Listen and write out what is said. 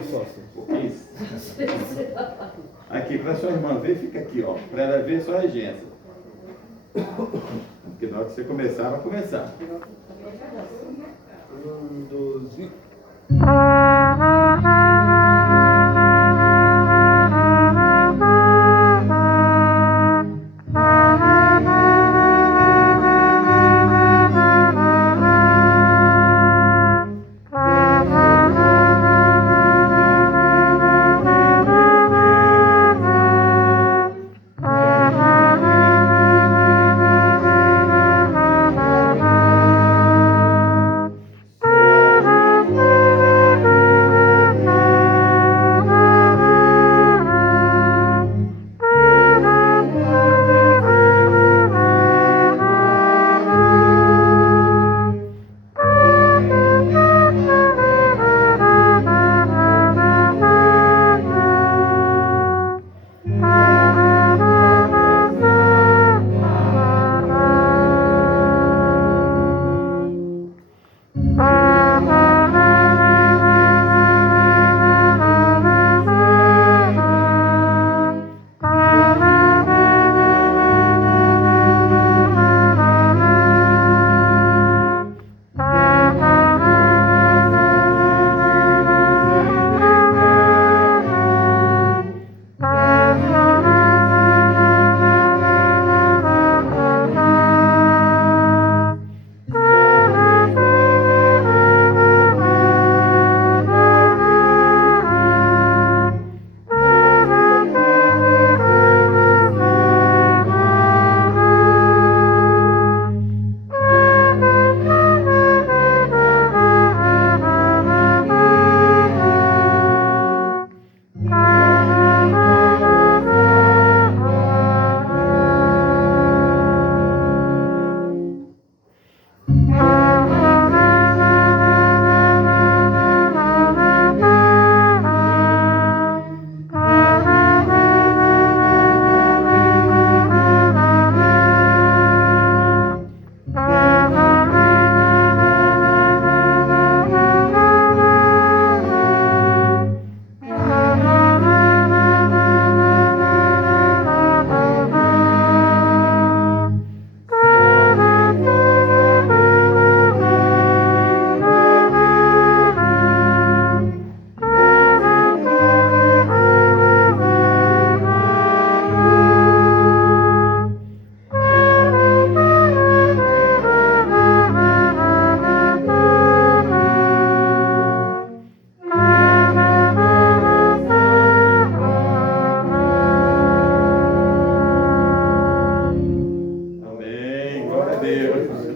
aí, sócio. Isso. Aqui, para sua irmã ver, fica aqui, ó. Para ela ver só a regência. Porque na hora que você começar, vai começar. 1, 2 e... Amém. Glória a Deus.